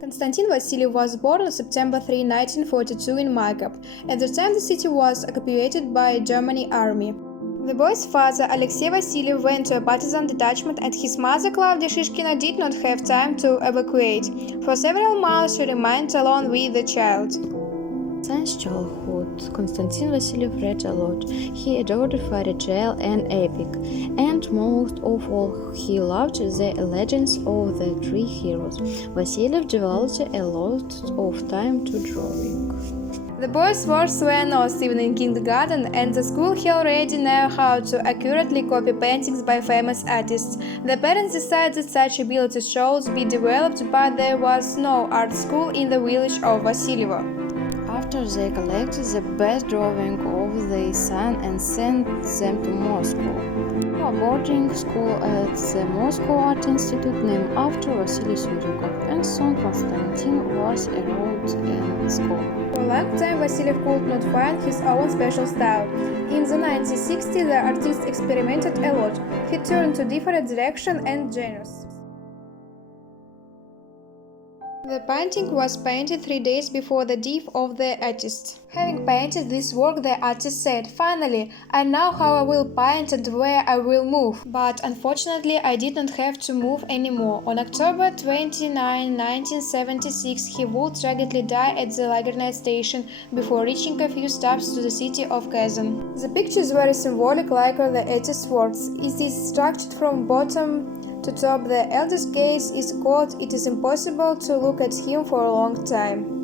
Konstantin Vasilev was born on September 3, 1942 in Magab. At the time the city was occupied by German army. The boy's father, Alexei Vasilyev, went to a partisan detachment and his mother, Claudia Shishkina, did not have time to evacuate. For several months she remained alone with the child. Since childhood, Konstantin Vasilev read a lot. He adored fairy tale and epic, and most of all he loved the legends of the three heroes. Vasilev devoted a lot of time to drawing. The boy's works were not even in kindergarten, and the school he already knew how to accurately copy paintings by famous artists. The parents decided that such ability should be developed, but there was no art school in the village of Vasilyevo. After they collected the best drawing of their son and sent them to Moscow, a boarding school at the Moscow Art Institute named after Vasily Surikov, and soon Konstantin was enrolled in school. For a long time Vasilyev could not find his own special style. In the 1960s the artist experimented a lot. He turned to different directions and genres. The painting was painted 3 days before the death of the artist. Having painted this work, the artist said, "Finally, I know how I will paint and where I will move." But unfortunately, I did not have to move anymore. On October 29, 1976, he would tragically die at the Lagernaya station before reaching a few stops to the city of Kazan. The picture is very symbolic, like the artist's works. It is structured from bottom to top. The eldest gaze is caught. It is impossible to look at him for a long time.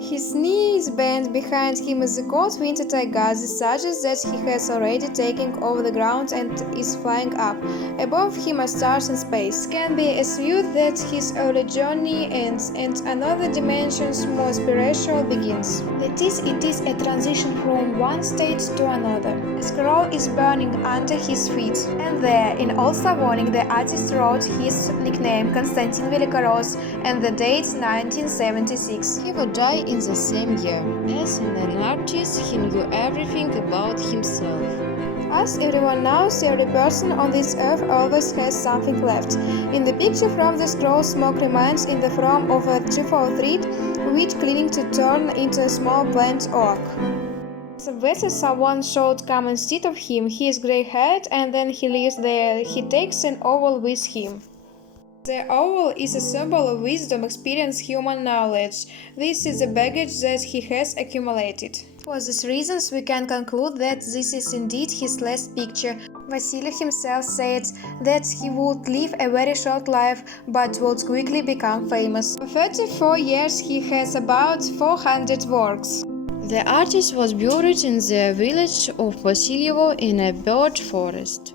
His knee is bent. Behind him is the cold winter taiga. This suggests that he has already taken over the ground and is flying up. Above him are stars in space. It can be assumed that his early journey ends and another dimension, more spiritual, begins. That is, it is a transition from one state to another. A scroll is burning under his feet, and there, in Old Slavonic, the artist wrote his nickname Konstantin Velikoros and the date 1976. He would die in the same year. As an artist, he knew everything about himself. As everyone knows, every person on this earth always has something left. In the picture from the scroll, smoke remains in the form of a trifold thread, which clinging to turn into a small plant oak. Somewhere someone should come instead of him. He is grey-haired, and then he lives there. He takes an owl with him. The owl is a symbol of wisdom, experience, human knowledge. This is the baggage that he has accumulated. For these reasons, we can conclude that this is indeed his last picture. Vasilyev himself said that he would live a very short life, but would quickly become famous. For 34 years, he has about 400 works. The artist was buried in the village of Vasilyevo in a birch forest.